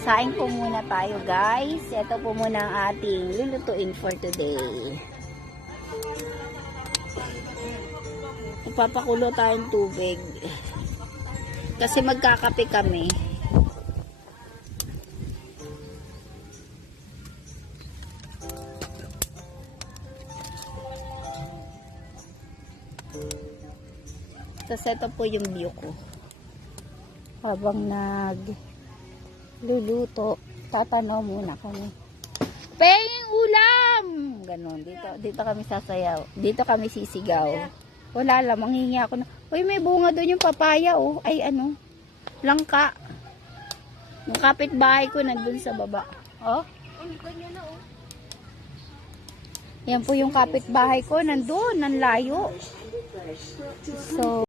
Saing po muna tayo, guys. Ito po muna ang ating lulutuin for today. Ipapakulo tayong tubig. Kasi magkakape kami. Tapos ito po yung view ko. Habang nagluluto, tatanaw muna kami. Peng ulam! Ganon. Dito kami sasayaw. Dito kami sisigaw. Wala lang, manghingi ako na, uy, may bunga doon yung papaya, oh. Ay, ano, langka. Yung kapitbahay ko nandun sa baba. Oh. Yan po yung kapitbahay ko, nandun, nanlayo. So,